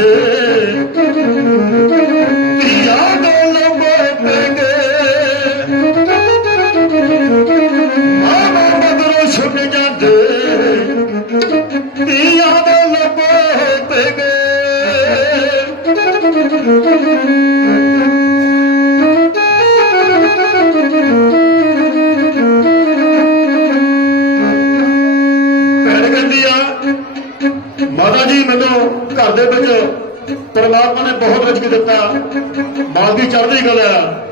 Hey. ਮਾਤਾ ਜੀ, ਮੈਨੂੰ ਘਰ ਦੇ ਵਿੱਚ ਪਰਮਾਤਮਾ ਨੇ ਬਹੁਤ ਰਜਕ ਦਿੱਤਾ। ਮਾਂ ਦੀ ਚੜ੍ਹਦੀ ਗੱਲ ਕਲਾ।